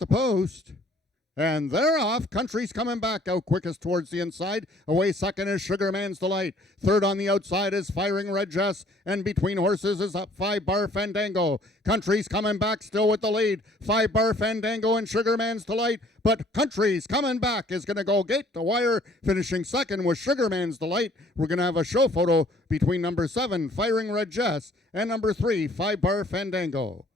the post. And they're off. Country's coming back out quickest towards the inside. Away second is Sugarman's Delight. Third on the outside is Firing Red Jess. And between horses is up 5 Bar Fandango. Country's coming back still with the lead. 5 Bar Fandango and Sugarman's Delight. But Country's coming back is going to go gate to wire. Finishing second with Sugarman's Delight. We're going to have a show photo between number 7, Firing Red Jess, and number 3, 5 Bar Fandango.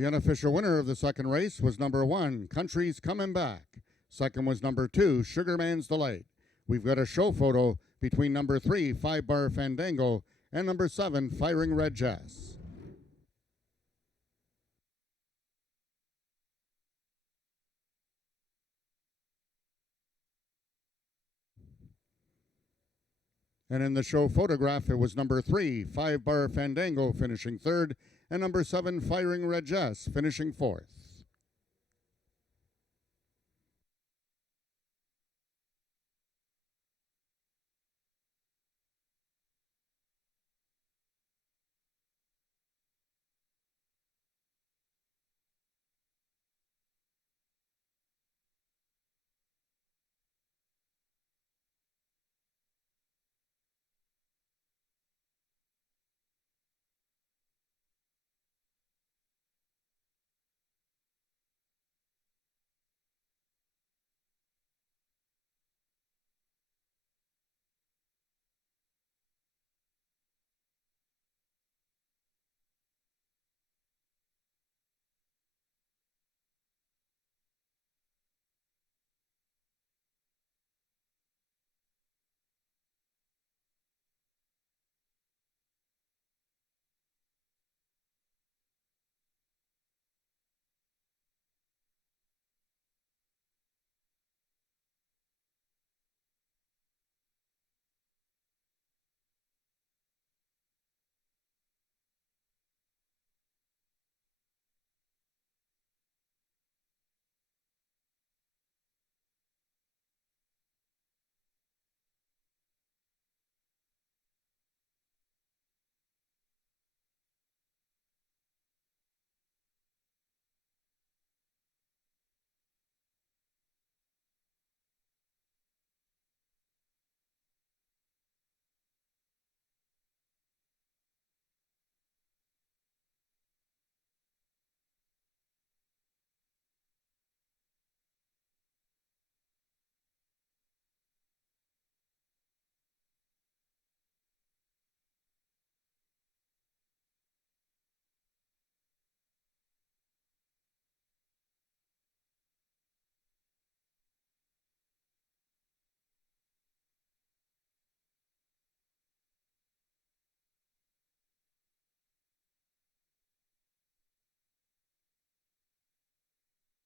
The unofficial winner of the second race was number 1, Country's Coming Back. Second was number 2, Sugarman's Delight. We've got a show photo between number 3, 5 Bar Fandango, and number 7, Firing Red Jess. And in the show photograph, it was number 3, 5 Bar Fandango, finishing third, and number 7, Firing Red Jess, finishing fourth.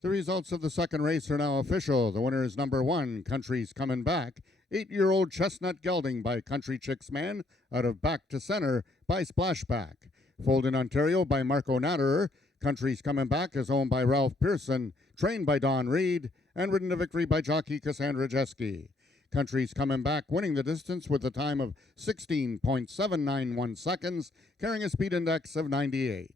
The results of the second race are now official. The winner is number 1, Country's Coming Back. 8-year-old Chestnut Gelding by Country Chicks Man out of Back to Center by Splashback. Foaled in Ontario by Marco Natterer, Country's Coming Back is owned by Ralph Pearson, trained by Don Reed, and ridden to victory by jockey Cassandra Jeske. Country's Coming Back winning the distance with a time of 16.791 seconds, carrying a speed index of 98.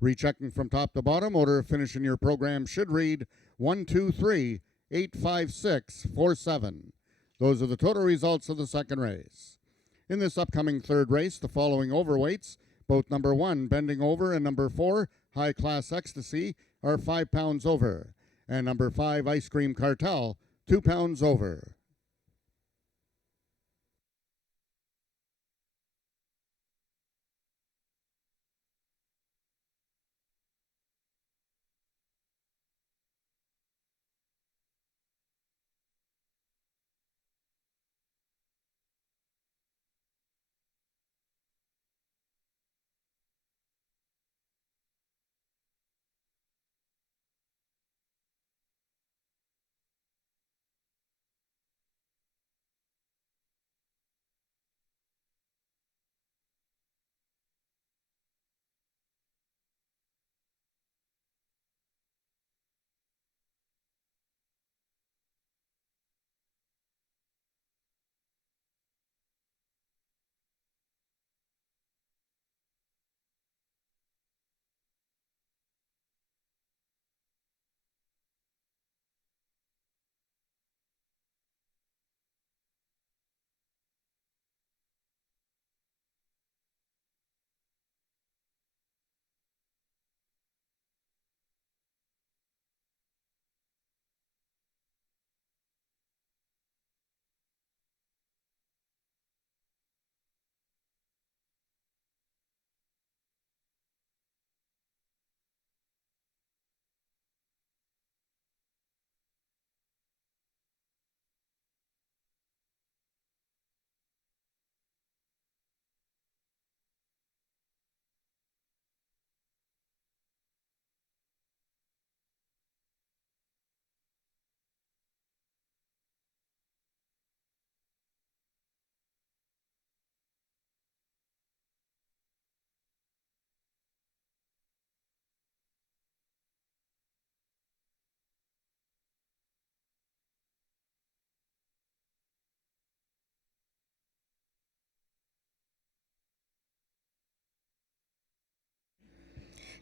Rechecking from top to bottom, order of finish in your program should read 1, 2, 3, 8, 5, 6, 4, 7. Those are the total results of the second race. In this upcoming third race, the following overweights, both number 1, Bending Over, and number 4, High Class Ecstasy, are 5 pounds over, and number 5, Ice Cream Cartel, 2 pounds over.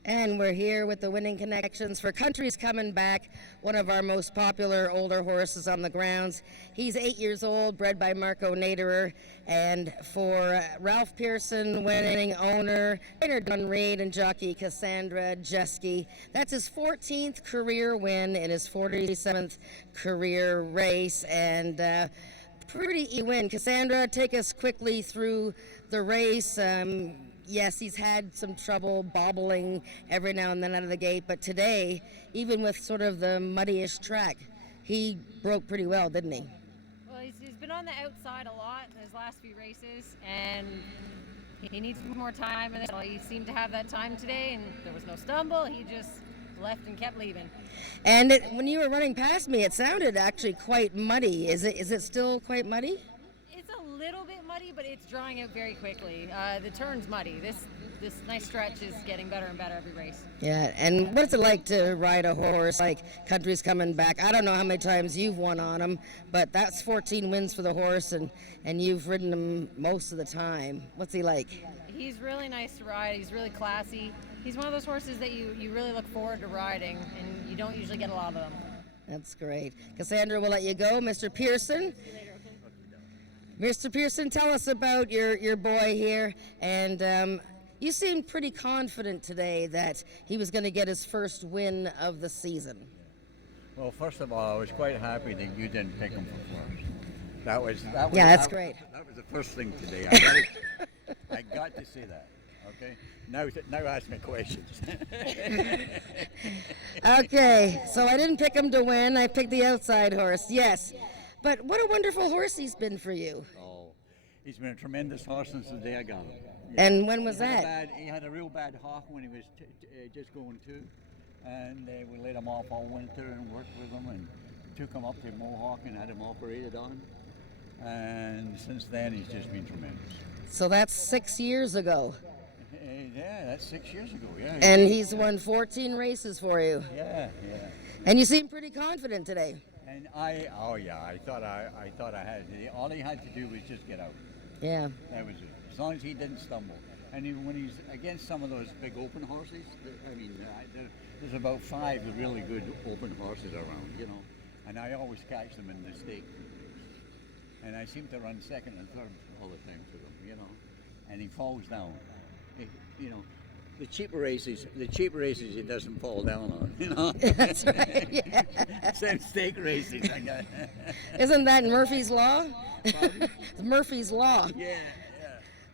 And we're here with the winning connections for Country's Coming Back, one of our most popular older horses on the grounds. He's 8 years old, bred by Marco Natterer, and for Ralph Pearson, winning owner, trainer Don Reed, and jockey Cassandra Jeske. That's his 14th career win in his 47th career race, and pretty easy win. Cassandra, take us quickly through the race. Yes, he's had some trouble bobbling every now and then out of the gate, but today, even with sort of the muddy-ish track, he broke pretty well, didn't he? Well, he's been on the outside a lot in his last few races, and he needs more time. And he seemed to have that time today, and there was no stumble. He just left and kept leaving. And when you were running past me, it sounded actually quite muddy. Is it still quite muddy? It's a little bit muddy, but it's drying out very quickly. The turn's muddy. This nice stretch is getting better and better every race. Yeah, and what's it like to ride a horse like Country's Coming Back? I don't know how many times you've won on him, but that's 14 wins for the horse, and you've ridden him most of the time. What's he like? He's really nice to ride. He's really classy. He's one of those horses that you really look forward to riding, and you don't usually get a lot of them. That's great. Cassandra, we'll let you go. Mr. Pearson. Mr. Pearson, tell us about your boy here, and you seemed pretty confident today that he was going to get his first win of the season. Well, first of all, I was quite happy that you didn't pick him for first. That was yeah, that's great. That was the first thing today. I got to say that. Okay. Now ask me questions. Okay, so I didn't pick him to win. I picked the outside horse. Yes, but what a wonderful horse he's been for you. Oh, he's been a tremendous horse since the day I got him. And when was that? He had a real bad hawk when he was just going to, and we let him off all winter and worked with him and took him up to Mohawk and had him operated on. And since then, he's just been tremendous. So that's 6 years ago. Yeah, that's 6 years ago. Yeah. And he's won 14 races for you. Yeah. And you seem pretty confident today. And I thought I had it. All he had to do was just get out. Yeah. That was it. As long as he didn't stumble. And even when he's against some of those big open horses, there's about 5 really good open horses around, you know. And I always catch them in the stake. And I seem to run second and third all the time for them, you know. And he falls down. You know, the cheap races he doesn't fall down on, you know. That's right. Yeah. Same stake races I got. Isn't that Murphy's Law? Pardon? Murphy's Law. Yeah.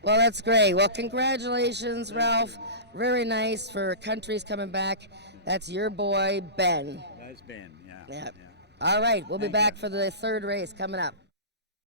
Well, that's great. Well, congratulations, Ralph. Very nice for countries coming back. That's your boy, Ben. That's Ben, yeah. Yeah. All right. We'll be Thank you. back for the third race coming up.